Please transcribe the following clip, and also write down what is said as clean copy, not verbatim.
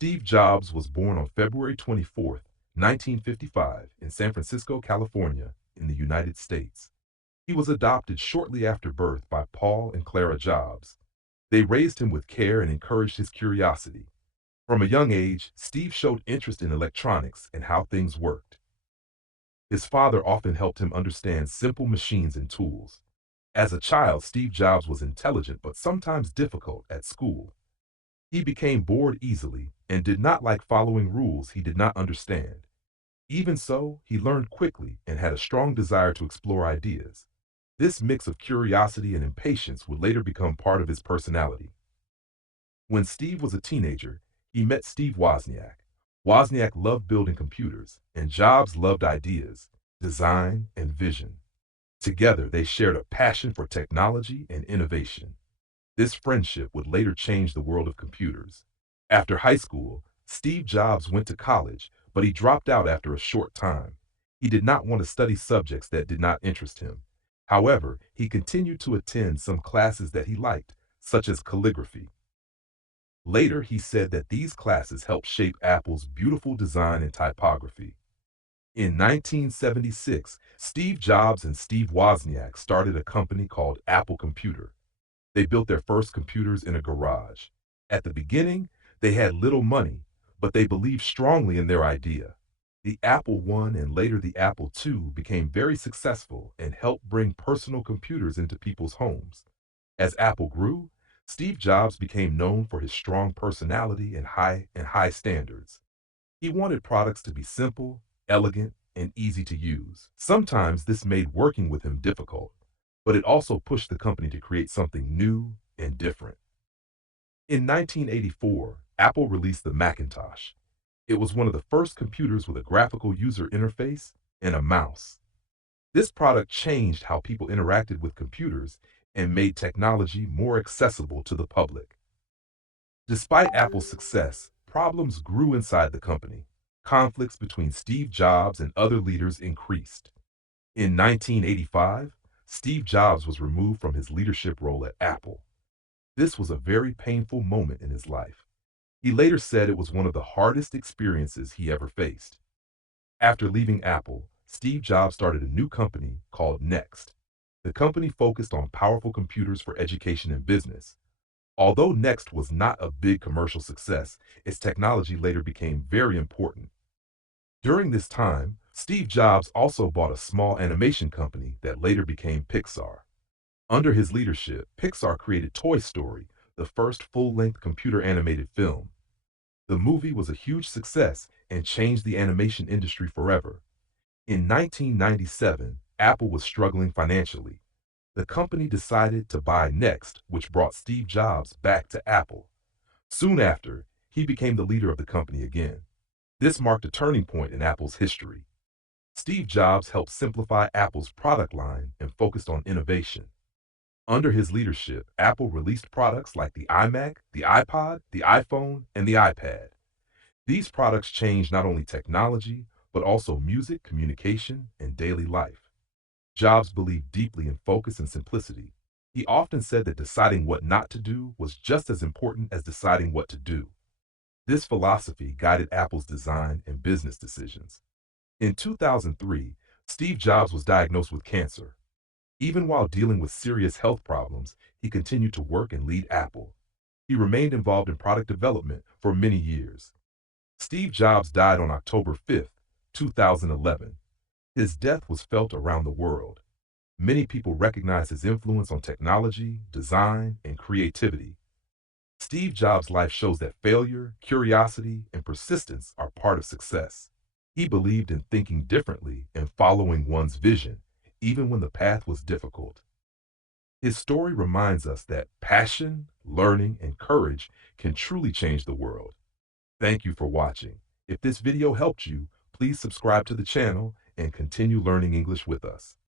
Steve Jobs was born on February 24th, 1955, in San Francisco, California, in the United States. He was adopted shortly after birth by Paul and Clara Jobs. They raised him with care and encouraged his curiosity. From a young age, Steve showed interest in electronics and how things worked. His father often helped him understand simple machines and tools. As a child, Steve Jobs was intelligent but sometimes difficult at school. He became bored easily and did not like following rules he did not understand. Even so, he learned quickly and had a strong desire to explore ideas. This mix of curiosity and impatience would later become part of his personality. When Steve was a teenager, he met Steve Wozniak. Wozniak loved building computers, and Jobs loved ideas, design, and vision. Together, they shared a passion for technology and innovation. This friendship would later change the world of computers. After high school, Steve Jobs went to college, but he dropped out after a short time. He did not want to study subjects that did not interest him. However, he continued to attend some classes that he liked, such as calligraphy. Later, he said that these classes helped shape Apple's beautiful design and typography. In 1976, Steve Jobs and Steve Wozniak started a company called Apple Computer. They built their first computers in a garage. At the beginning, they had little money, but they believed strongly in their idea. The Apple I and later the Apple II became very successful and helped bring personal computers into people's homes. As Apple grew, Steve Jobs became known for his strong personality and high standards. He wanted products to be simple, elegant, and easy to use. Sometimes this made working with him difficult, but it also pushed the company to create something new and different. In 1984, Apple released the Macintosh. It was one of the first computers with a graphical user interface and a mouse. This product changed how people interacted with computers and made technology more accessible to the public. Despite Apple's success, problems grew inside the company. Conflicts between Steve Jobs and other leaders increased. In 1985, Steve Jobs was removed from his leadership role at Apple. This was a very painful moment in his life. He later said it was one of the hardest experiences he ever faced. After leaving Apple, Steve Jobs started a new company called Next. The company focused on powerful computers for education and business. Although Next was not a big commercial success, its technology later became very important. During this time, Steve Jobs also bought a small animation company that later became Pixar. Under his leadership, Pixar created Toy Story, the first full-length computer animated film. The movie was a huge success and changed the animation industry forever. In 1997, Apple was struggling financially. The company decided to buy Next, which brought Steve Jobs back to Apple. Soon after, he became the leader of the company again. This marked a turning point in Apple's history. Steve Jobs helped simplify Apple's product line and focused on innovation. Under his leadership, Apple released products like the iMac, the iPod, the iPhone, and the iPad. These products changed not only technology, but also music, communication, and daily life. Jobs believed deeply in focus and simplicity. He often said that deciding what not to do was just as important as deciding what to do. This philosophy guided Apple's design and business decisions. In 2003, Steve Jobs was diagnosed with cancer. Even while dealing with serious health problems, he continued to work and lead Apple. He remained involved in product development for many years. Steve Jobs died on October 5th, 2011. His death was felt around the world. Many people recognize his influence on technology, design, and creativity. Steve Jobs' life shows that failure, curiosity, and persistence are part of success. He believed in thinking differently and following one's vision, even when the path was difficult. His story reminds us that passion, learning, and courage can truly change the world. Thank you for watching. If this video helped you, please subscribe to the channel and continue learning English with us.